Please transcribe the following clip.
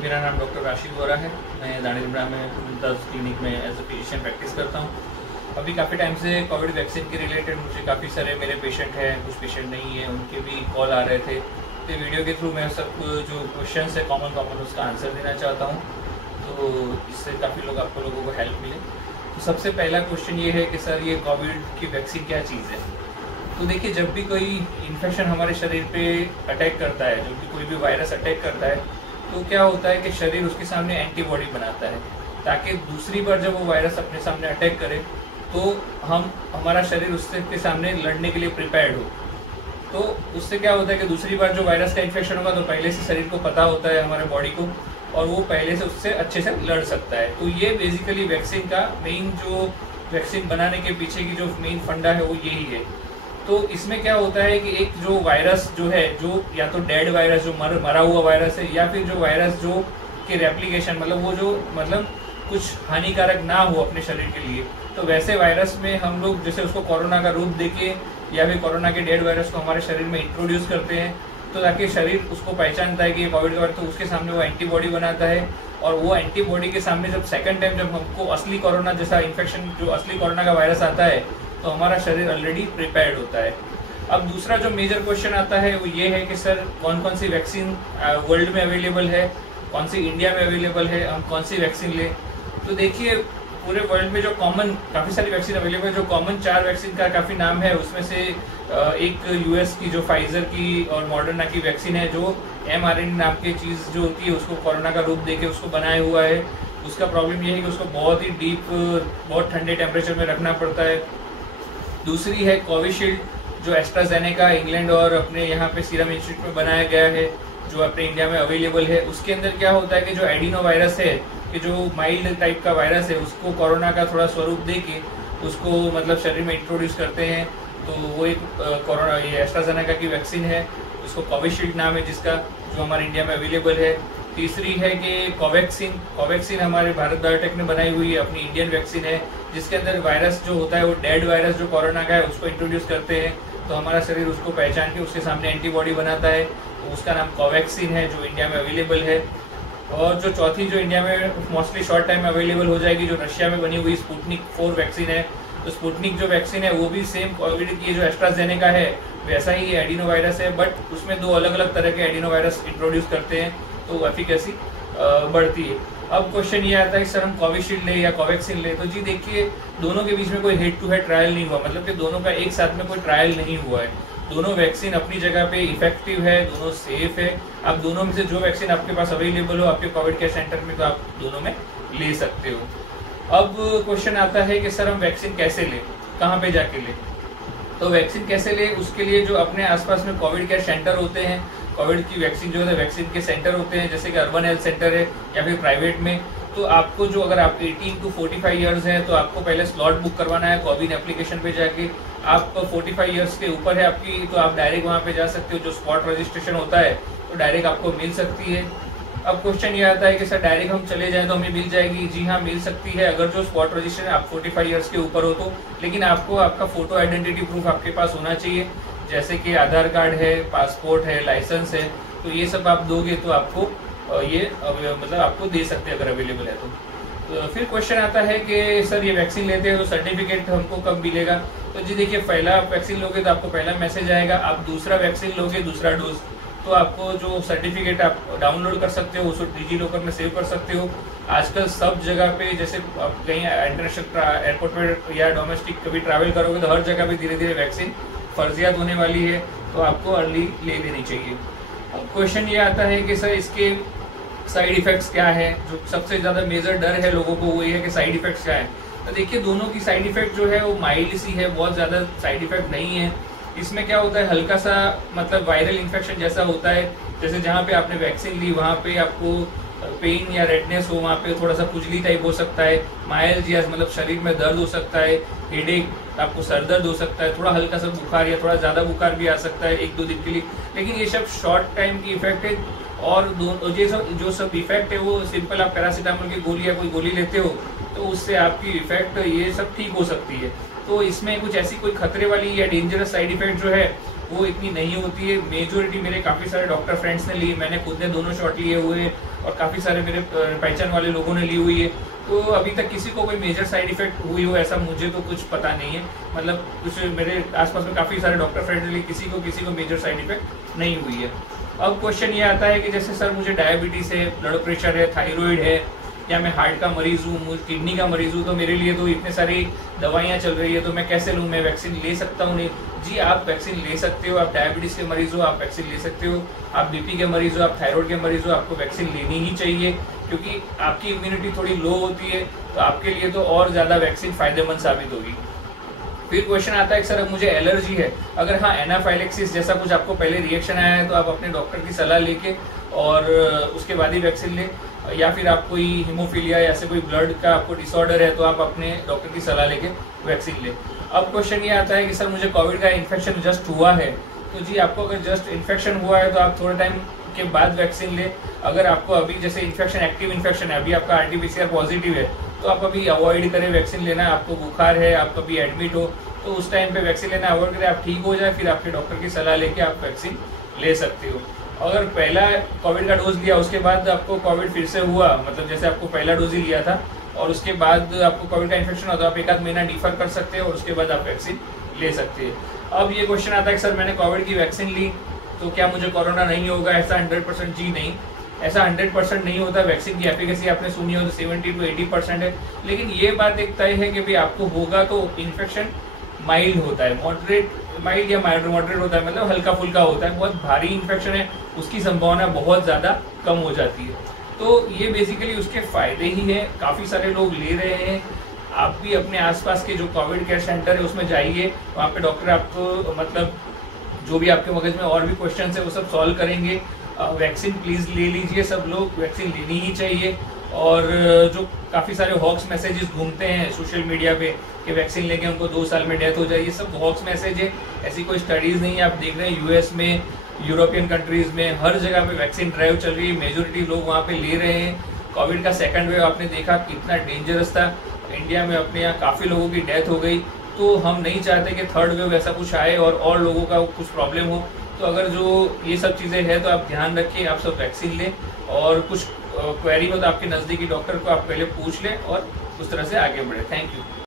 मेरा नाम डॉक्टर राशिद वोरा है। मैं दानिशमरा में मुमताज़ क्लिनिक में एज ए फिजिशियन प्रैक्टिस करता हूँ। अभी काफ़ी टाइम से कोविड वैक्सीन के रिलेटेड मुझे काफ़ी सारे मेरे पेशेंट हैं, कुछ पेशेंट नहीं हैं, उनके भी कॉल आ रहे थे। तो वीडियो के थ्रू मैं सब जो क्वेश्चन है कॉमन उसका आंसर देना चाहता हूँ, तो इससे काफ़ी आपको लोगों को हेल्प मिले। तो सबसे पहला क्वेश्चन ये है कि सर ये कोविड की वैक्सीन क्या चीज़ है। तो देखिए, जब भी कोई इन्फेक्शन हमारे शरीर पे अटैक करता है, जब भी कोई भी वायरस अटैक करता है, तो क्या होता है कि शरीर उसके सामने एंटीबॉडी बनाता है, ताकि दूसरी बार जब वो वायरस अपने सामने अटैक करे तो हमारा शरीर उससे के सामने लड़ने के लिए प्रिपेयर्ड हो। तो उससे क्या होता है कि दूसरी बार जो वायरस का इन्फेक्शन होगा तो पहले से शरीर को पता होता है हमारे बॉडी को, और वो पहले से उससे अच्छे से लड़ सकता है। तो ये बेसिकली वैक्सीन का मेन, जो वैक्सीन बनाने के पीछे की जो मेन फंडा है वो यही है। तो इसमें क्या होता है कि एक जो वायरस जो है, जो या तो डेड वायरस, जो मरा हुआ वायरस है, या फिर जो वायरस जो के रेप्लिकेशन वो जो कुछ हानिकारक ना हो अपने शरीर के लिए, तो वैसे वायरस में हम लोग जैसे उसको कोरोना का रूप देके या फिर कोरोना के डेड वायरस को हमारे शरीर में इंट्रोड्यूस करते हैं, तो ताकि शरीर उसको पहचानता है कि ये कोविड का वायरस, तो उसके सामने वो एंटीबॉडी बनाता है। और वो एंटीबॉडी के सामने जब सेकंड टाइम जब हमको असली कोरोना जैसा इन्फेक्शन, जो असली कोरोना का वायरस आता है, तो हमारा शरीर ऑलरेडी प्रिपेयर्ड होता है। अब दूसरा जो मेजर क्वेश्चन आता है वो ये है कि सर कौन कौन सी वैक्सीन वर्ल्ड में अवेलेबल है, कौन सी इंडिया में अवेलेबल है, हम कौन सी वैक्सीन लें। तो देखिए, पूरे वर्ल्ड में जो कॉमन काफ़ी सारी वैक्सीन अवेलेबल है, जो कॉमन 4 वैक्सीन का काफ़ी नाम है, उसमें से एक यूएस की जो फाइजर की और मॉडर्ना की वैक्सीन है, जो mRNA नाम की चीज़ जो होती है उसको कोरोना का रूप देके उसको बनाया हुआ है। उसका प्रॉब्लम ये है कि उसको बहुत ही डीप, बहुत ठंडे टेम्परेचर में रखना पड़ता है। दूसरी है कोविशील्ड, जो एस्ट्राजेनेका इंग्लैंड और अपने यहाँ पे सीरम इंस्टीट्यूट में बनाया गया है, जो अपने इंडिया में अवेलेबल है। उसके अंदर क्या होता है कि जो एडिनो वायरस है, कि जो माइल्ड टाइप का वायरस है, उसको कोरोना का थोड़ा स्वरूप दे के उसको शरीर में इंट्रोड्यूस करते हैं। तो वो एक कोरोना, ये एस्ट्राजेनेका की वैक्सीन है, उसको कोविशील्ड नाम है जिसका, जो हमारे इंडिया में अवेलेबल है। तीसरी है कि कोवैक्सीन हमारे भारत बायोटेक ने बनाई हुई है, अपनी इंडियन वैक्सीन है, जिसके अंदर वायरस जो होता है वो डेड वायरस जो कोरोना का है उसको इंट्रोड्यूस करते हैं, तो हमारा शरीर उसको पहचान के उसके सामने एंटीबॉडी बनाता है। तो उसका नाम कोवैक्सीन है, जो इंडिया में अवेलेबल है। और जो चौथी, जो इंडिया में मोस्टली शॉर्ट टाइम में अवेलेबल हो जाएगी, जो रशिया में बनी हुई स्पुतनिक 4 वैक्सीन है। तो स्पुतनिक जो वैक्सीन है वो भी सेम कोविड की जो एस्ट्राजेनेका है वैसा ही एडिनो वायरस है, बट उसमें 2 अलग अलग तरह के एडिनो वायरस इंट्रोड्यूस करते हैं, तो एफिकेसी बढ़ती है। अब क्वेश्चन ये आता है कि सर हम कोविशील्ड ले या कोवैक्सीन ले। तो जी देखिए, दोनों के बीच में कोई हेड टू हेड ट्रायल नहीं हुआ, मतलब कि दोनों का एक साथ में कोई ट्रायल नहीं हुआ है। दोनों वैक्सीन अपनी जगह पे इफेक्टिव है, दोनों सेफ है। आप दोनों में से जो वैक्सीन आपके पास अवेलेबल हो आपके कोविड केयर सेंटर में, तो आप दोनों में ले सकते हो। अब क्वेश्चन आता है कि सर हम वैक्सीन कैसे लें, कहाँ पे जाके लें। तो वैक्सीन कैसे ले, उसके लिए जो अपने आसपास में कोविड केयर सेंटर होते हैं, कोविड की वैक्सीन जो है वैक्सीन के सेंटर होते हैं, जैसे कि अर्बन हेल्थ सेंटर है या फिर प्राइवेट में, तो आपको जो, अगर आप 18 to 45 ईयर्स हैं तो आपको पहले स्लॉट बुक करवाना है कोविन एप्लीकेशन पे जाके। आप 45 ईयर्स के ऊपर है आपकी, तो आप डायरेक्ट वहाँ पे जा सकते हो, जो स्पॉट रजिस्ट्रेशन होता है तो डायरेक्ट आपको मिल सकती है। अब क्वेश्चन ये आता है कि सर डायरेक्ट हम चले जाएं तो हमें मिल जाएगी। जी हाँ, मिल सकती है, अगर जो स्पॉट रजिस्ट्रेशन आप 45 ईयर्स के ऊपर हो तो। लेकिन आपको आपका फोटो आइडेंटिटी प्रूफ आपके पास होना चाहिए, जैसे कि आधार कार्ड है, पासपोर्ट है, लाइसेंस है, तो ये सब आप दोगे तो आपको ये आपको दे सकते हैं अगर अवेलेबल है तो। फिर क्वेश्चन आता है कि सर ये वैक्सीन लेते हैं तो सर्टिफिकेट हमको कब मिलेगा। तो जी देखिए, पहला आप वैक्सीन लोगे तो आपको पहला मैसेज आएगा, आप दूसरा वैक्सीन लोगे, दूसरा डोज, तो आपको जो सर्टिफिकेट आप डाउनलोड कर सकते हो, उसको डिजी लॉकर में सेव कर सकते हो। आजकल सब जगह पे, जैसे आप कहीं इंटरनेशनल एयरपोर्ट पर या डोमेस्टिक कभी ट्रैवल करोगे तो हर जगह पे धीरे धीरे वैक्सीन फर्जियात होने वाली है, तो आपको अर्ली ले लेनी चाहिए। अब क्वेश्चन ये आता है कि सर इसके साइड इफेक्ट्स क्या है। जो सबसे ज़्यादा मेजर डर है लोगों को वो ये है कि साइड इफेक्ट्स क्या है। तो देखिए, दोनों की साइड इफेक्ट जो है वो माइल्ड सी है, बहुत ज़्यादा साइड इफेक्ट नहीं है। इसमें क्या होता है, हल्का सा वायरल इन्फेक्शन जैसा होता है, जैसे जहाँ पे आपने वैक्सीन ली वहाँ पे आपको पेन या रेडनेस हो, वहाँ पे थोड़ा सा खुजली टाइप हो सकता है, माइल्ड या शरीर में दर्द हो सकता है, हेडेक, आपको सर दर्द हो सकता है, थोड़ा हल्का सा बुखार या थोड़ा ज़्यादा बुखार भी आ सकता है 1-2 दिन के लिए। लेकिन ये सब शॉर्ट टाइम की इफेक्ट है, और ये सब जो सब इफेक्ट है वो सिंपल, आप पैरासीटामोल की गोली या कोई गोली लेते हो तो उससे आपकी इफेक्ट ये सब ठीक हो सकती है। तो इसमें कुछ ऐसी कोई खतरे वाली या डेंजरस साइड इफेक्ट जो है वो इतनी नहीं होती है। मेजोरिटी मेरे काफ़ी सारे डॉक्टर फ्रेंड्स ने ली, मैंने खुद ने दोनों शॉट लिए हुए, और काफ़ी सारे मेरे पहचान वाले लोगों ने ली हुई है। तो अभी तक किसी को कोई मेजर साइड इफेक्ट हुई हो ऐसा मुझे तो कुछ पता नहीं है। मतलब कुछ मेरे आसपास में काफ़ी सारे डॉक्टर फ्रेंड्स लिए किसी को मेजर साइड इफेक्ट नहीं हुई है। अब क्वेश्चन ये आता है कि जैसे सर मुझे डायबिटीज़ है, ब्लड प्रेशर है, थायराइड है, या मैं हार्ट का मरीज़ हूँ, किडनी का मरीज़ हूँ, तो मेरे लिए तो इतने सारी दवाइयाँ चल रही है, तो मैं कैसे लूँ, मैं वैक्सीन ले सकता हूँ? नहीं जी, आप वैक्सीन ले सकते हो। आप डायबिटीज़ के मरीज़ हो, आप वैक्सीन ले सकते हो। आप बीपी के मरीज़ हो, आप थायराइड के मरीज़ हो, आपको वैक्सीन लेनी ही चाहिए, क्योंकि आपकी इम्यूनिटी थोड़ी लो होती है, तो आपके लिए तो और ज़्यादा वैक्सीन फ़ायदेमंद साबित होगी। फिर क्वेश्चन आता है कि सर अब मुझे एलर्जी है, अगर हाँ एनाफाइलेक्सिस जैसा कुछ आपको पहले रिएक्शन आया है, तो आप अपने डॉक्टर की सलाह लेके और उसके बाद ही वैक्सीन लें। या फिर आप कोई हीमोफीलिया या ऐसे कोई ब्लड का आपको डिसऑर्डर है, तो आप अपने डॉक्टर की सलाह लेके वैक्सीन लें। अब क्वेश्चन ये आता है कि सर मुझे कोविड का इन्फेक्शन जस्ट हुआ है, तो जी आपको अगर जस्ट इन्फेक्शन हुआ है तो आप थोड़े टाइम के बाद वैक्सीन लें। अगर आपको अभी जैसे इन्फेक्शन एक्टिव इन्फेक्शन है, अभी आपका RT-PCR पॉजिटिव है, तो आप अभी अवॉइड करें वैक्सीन लेना। आपको बुखार है, आप कभी एडमिट हो, तो उस टाइम पे वैक्सीन लेना अवॉइड करें। आप ठीक हो जाए फिर आपके डॉक्टर की सलाह लेके आप वैक्सीन ले सकते हो। अगर पहला कोविड का डोज लिया उसके बाद आपको कोविड फिर से हुआ, मतलब जैसे आपको पहला डोज ही लिया था और उसके बाद आपको कोविड का इन्फेक्शन हुआ, तो आप 1 आध महीना डिफर कर सकते हैं और उसके बाद आप वैक्सीन ले सकते हैं। अब ये क्वेश्चन आता है कि सर मैंने कोविड की वैक्सीन ली तो क्या मुझे कोरोना नहीं होगा? ऐसा 100% जी नहीं, ऐसा 100% नहीं होता। वैक्सीन की एफिकेसी आपने सुनी हो तो 70 to 80% है, लेकिन ये बात एक तय है कि भाई आपको होगा तो इन्फेक्शन माइल्ड होता है, माइल्ड या मॉडरेट होता है, मतलब हल्का फुल्का होता है। बहुत भारी इन्फेक्शन है उसकी संभावना बहुत ज़्यादा कम हो जाती है। तो ये बेसिकली उसके फायदे ही हैं, काफ़ी सारे लोग ले रहे हैं। आप भी अपने आसपास के जो कोविड केयर सेंटर है उसमें जाइए, वहाँ पे डॉक्टर आपको मतलब जो भी आपके मगज में और भी क्वेश्चन है वो सब सॉल्व करेंगे। वैक्सीन प्लीज़ ले लीजिए, सब लोग वैक्सीन लेनी ही चाहिए। और जो काफ़ी सारे हॉक्स मैसेजेस घूमते हैं सोशल मीडिया पे कि वैक्सीन लेके उनको 2 साल में डेथ हो जाए, ये सब हॉक्स मैसेज है, ऐसी कोई स्टडीज़ नहीं है। आप देख रहे हैं यूएस में, यूरोपियन कंट्रीज़ में हर जगह पे वैक्सीन ड्राइव चल रही है, मेजोरिटी लोग वहाँ पे ले रहे हैं। कोविड का सेकंड वेव आपने देखा कितना डेंजरस था, इंडिया में अपने यहाँ काफ़ी लोगों की डेथ हो गई। तो हम नहीं चाहते कि थर्ड वेव ऐसा कुछ आए और लोगों का कुछ प्रॉब्लम हो। तो अगर जो ये सब चीज़ें हैं तो आप ध्यान रखिए, आप सब वैक्सीन लें, और कुछ क्वेरी हो तो आपके नज़दीकी डॉक्टर को आप पहले पूछ लें और उस तरह से आगे बढ़े। Thank you.